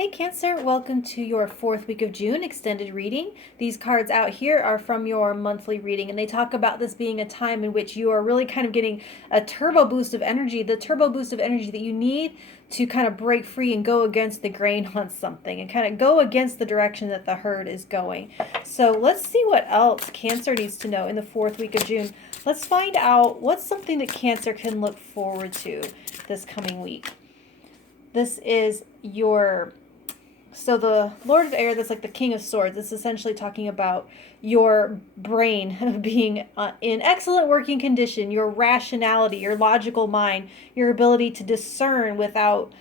Hey Cancer, welcome to your 4th week of June extended reading. These cards out here are from your monthly reading, and they talk about this being a time in which you are really kind of getting a turbo boost of energy, the turbo boost of energy that you need to kind of break free and go against the grain on something and kind of go against the direction that the herd is going. So let's see what else Cancer needs to know in the 4th week of June. Let's find out what's something that Cancer can look forward to this coming week. This is so the Lord of Air, that's like the King of Swords. It's essentially talking about your brain being in excellent working condition, your rationality, your logical mind, your ability to discern without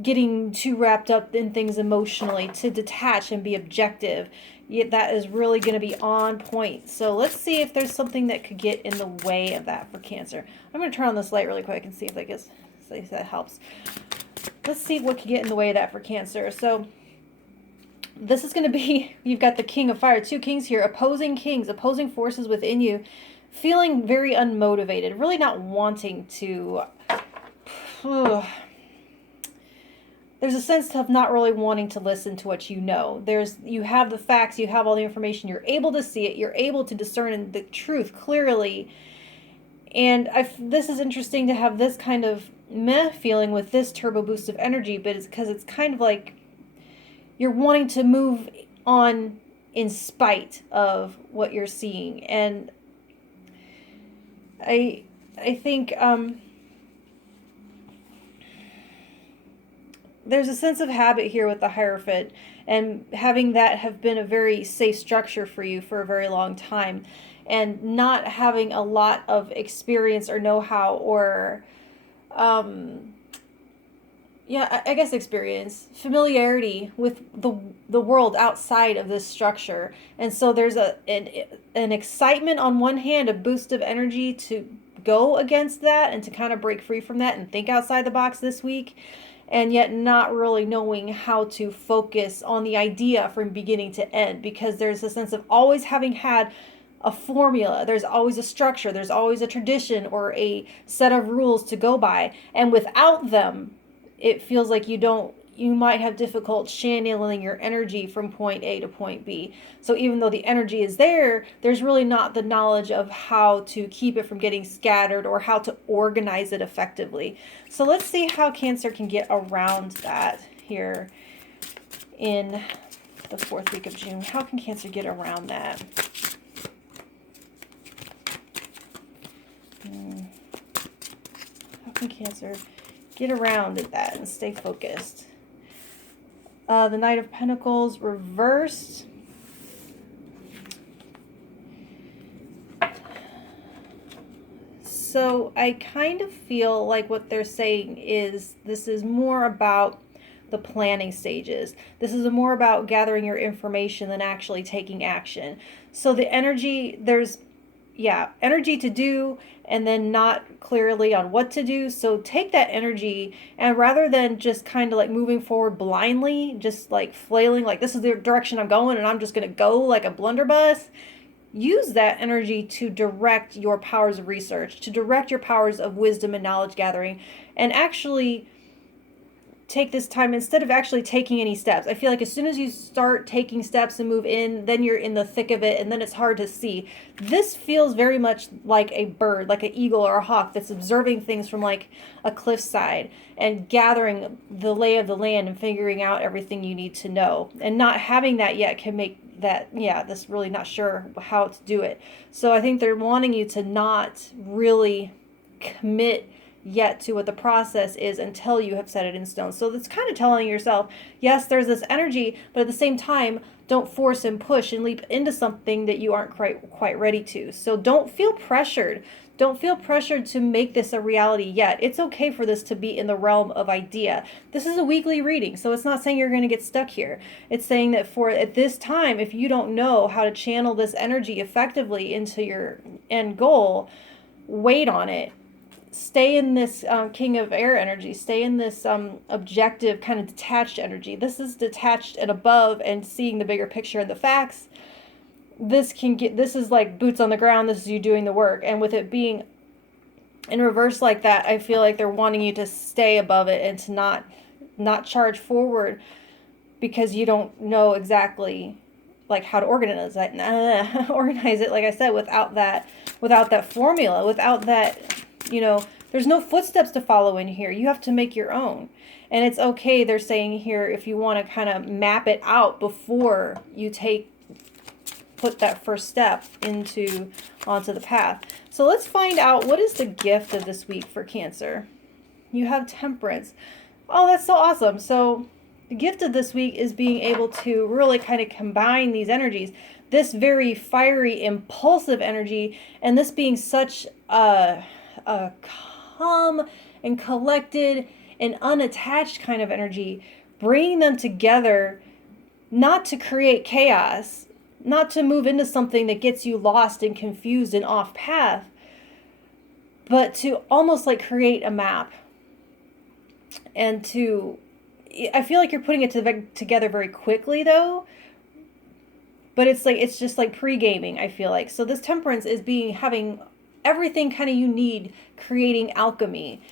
getting too wrapped up in things emotionally, to detach and be objective. That is really going to be on point. So let's see if there's something that could get in the way of that for Cancer. I'm going to turn on this light really quick and see if that helps. Let's see what could get in the way of that for Cancer. So this is going to be, you've got the King of Fire, 2 kings here, opposing forces within you, feeling very unmotivated, really not wanting to. There's a sense of not really wanting to listen to what you know. You have the facts, you have all the information, you're able to see it, you're able to discern the truth clearly. And this is interesting to have this kind of meh feeling with this turbo boost of energy, but it's because it's kind of like you're wanting to move on in spite of what you're seeing. And I think there's a sense of habit here with the Hierophant, and having that have been a very safe structure for you for a very long time, and not having a lot of experience or know-how or I guess experience, familiarity with the world outside of this structure. And so there's an excitement on one hand, a boost of energy to go against that and to kind of break free from that and think outside the box this week, and yet not really knowing how to focus on the idea from beginning to end, because there's a sense of always having had a formula, there's always a structure, there's always a tradition or a set of rules to go by, and without them it feels like you might have difficult channeling your energy from point A to point B. So even though the energy is there, there's really not the knowledge of how to keep it from getting scattered or how to organize it effectively. So let's see how Cancer can get around that here in the 4th week of June. How can Cancer get around that? How can Cancer get around that and stay focused? The Knight of Pentacles reversed. So I kind of feel like what they're saying is this is more about the planning stages. This is more about gathering your information than actually taking action. So the energy, there's energy to do, and then not clearly on what to do. So take that energy, and rather than just kind of like moving forward blindly, just like flailing, like this is the direction I'm going and I'm just going to go like a blunderbuss, use that energy to direct your powers of research, to direct your powers of wisdom and knowledge gathering, and actually take this time instead of actually taking any steps. I feel like as soon as you start taking steps and move in, then you're in the thick of it, and then it's hard to see. This feels very much like a bird, like an eagle or a hawk that's observing things from like a cliffside and gathering the lay of the land and figuring out everything you need to know. And not having that yet can make that, this really not sure how to do it. So I think they're wanting you to not really commit yet to what the process is until you have set it in stone. So it's kind of telling yourself, yes, there's this energy, but at the same time, don't force and push and leap into something that you aren't quite ready to. So don't feel pressured. Don't feel pressured to make this a reality yet. It's okay for this to be in the realm of idea. This is a weekly reading, so it's not saying you're going to get stuck here. It's saying that at this time, if you don't know how to channel this energy effectively into your end goal, wait on it. Stay in this King of Air energy. Stay in this objective, kind of detached energy. This is detached and above and seeing the bigger picture and the facts. This is like boots on the ground. This is you doing the work. And with it being in reverse like that, I feel like they're wanting you to stay above it and to not charge forward because you don't know exactly like how to organize it, organize it, like I said, without that formula, without that, there's no footsteps to follow in here. You have to make your own. And it's okay, they're saying here, if you want to kind of map it out before you put that first step onto the path. So let's find out, what is the gift of this week for Cancer? You have Temperance. Oh, that's so awesome. So the gift of this week is being able to really kind of combine these energies. This very fiery, impulsive energy, and this being such a calm and collected and unattached kind of energy, bringing them together, not to create chaos, not to move into something that gets you lost and confused and off path, but to almost like create a map. And I feel like you're putting it together very quickly though, but it's just like pre-gaming, I feel like. So this Temperance is having everything kind of you need, creating alchemy.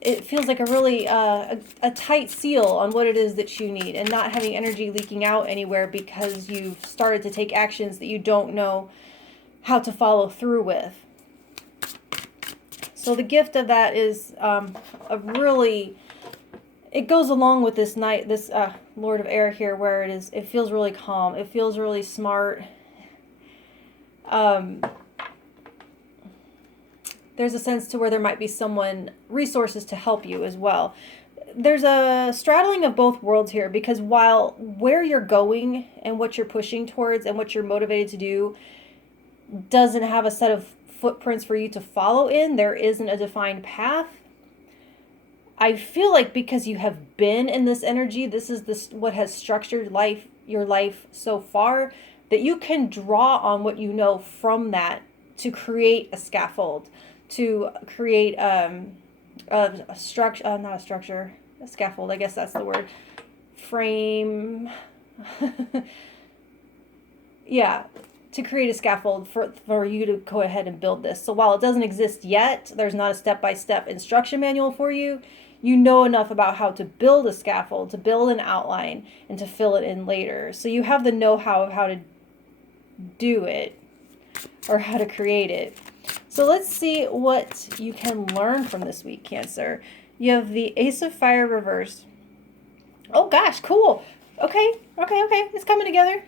It feels like a really a tight seal on what it is that you need, and not having energy leaking out anywhere because you've started to take actions that you don't know how to follow through with. So the gift of that is it goes along with this Lord of Air here, where it feels really calm. It feels really smart. There's a sense to where there might be resources to help you as well. There's a straddling of both worlds here, because while where you're going and what you're pushing towards and what you're motivated to do doesn't have a set of footprints for you to follow in, there isn't a defined path. I feel like because you have been in this energy, this is what has structured your life so far, that you can draw on what you know from that to create a scaffold, to create a structure, not a structure, a scaffold, I guess that's the word, frame, yeah, to create a scaffold for you to go ahead and build this. So while it doesn't exist yet, there's not a step-by-step instruction manual for you. You know enough about how to build a scaffold, to build an outline, and to fill it in later. So you have the know-how of how to do it, or how to create it. So let's see what you can learn from this week, Cancer. You have the Ace of Fire reversed. Oh gosh, cool. Okay. It's coming together.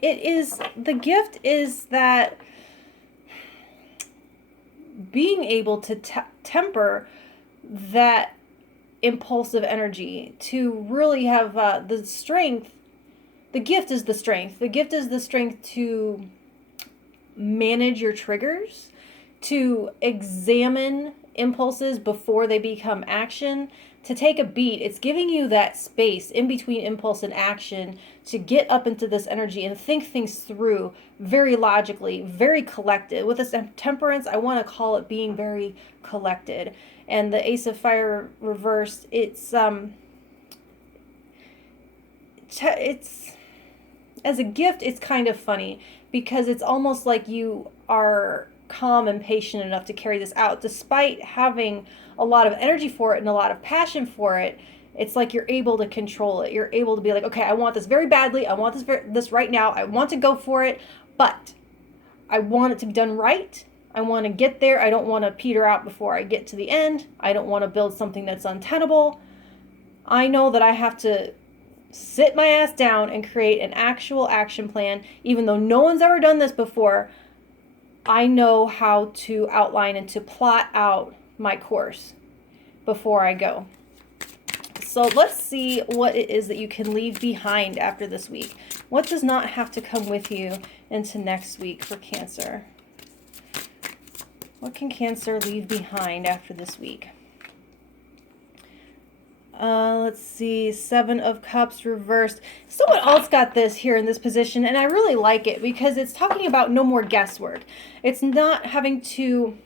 The gift is that being able to temper that impulsive energy, to really have the strength. The gift is the strength. The gift is the strength to manage your triggers, to examine impulses before they become action, to take a beat. It's giving you that space in between impulse and action to get up into this energy and think things through very logically, very collected. With this Temperance, I want to call it being very collected. And the Ace of Fire reversed, it's as a gift, it's kind of funny, because it's almost like you are calm and patient enough to carry this out, despite having a lot of energy for it and a lot of passion for it. It's like you're able to control it. You're able to be like, okay, I want this very badly. I want this right now. I want to go for it, but I want it to be done right. I want to get there. I don't want to peter out before I get to the end. I don't want to build something that's untenable. I know that I have to sit my ass down and create an actual action plan. Even though no one's ever done this before, I know how to outline and to plot out my course before I go. So let's see what it is that you can leave behind after this week. What does not have to come with you into next week for Cancer? What can Cancer leave behind after this week? Let's see, Seven of Cups reversed. Someone else got this here in this position, and I really like it because it's talking about no more guesswork. It's not having to...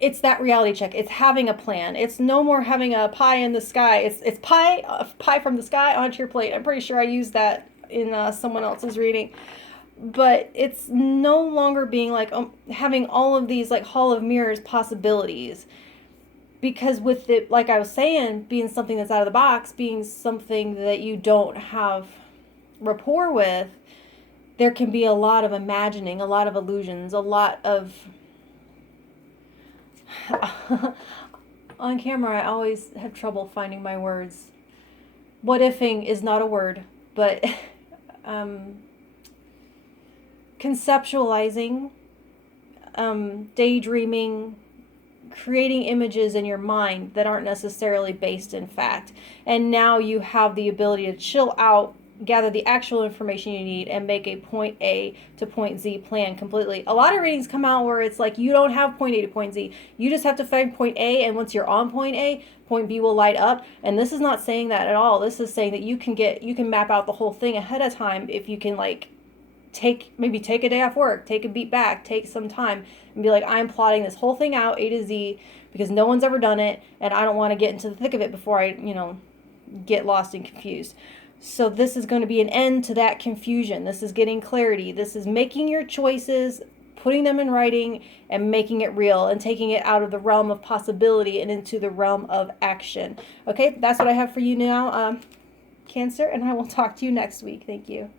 It's that reality check. It's having a plan. It's no more having a pie in the sky. It's pie from the sky onto your plate. I'm pretty sure I used that in someone else's reading. But it's no longer being like having all of these like Hall of Mirrors possibilities. because with it, like I was saying, being something that's out of the box, being something that you don't have rapport with, there can be a lot of imagining, a lot of illusions, a lot of on camera I always have trouble finding my words. What ifing is not a word, but conceptualizing, daydreaming, creating images in your mind that aren't necessarily based in fact. And now you have the ability to chill out, gather the actual information you need, and make a point A to point Z plan completely. A lot of readings come out where it's like you don't have point A to point Z. You just have to find point A, and once you're on point A, point B will light up. And this is not saying that at all. This is saying that you can map out the whole thing ahead of time if you can, like, take a day off work, take a beat back, take some time and be like, I'm plotting this whole thing out A to Z because no one's ever done it and I don't want to get into the thick of it before I, get lost and confused. So this is going to be an end to that confusion. This is getting clarity. This is making your choices, putting them in writing, and making it real and taking it out of the realm of possibility and into the realm of action. Okay, that's what I have for you now, Cancer, and I will talk to you next week. Thank you.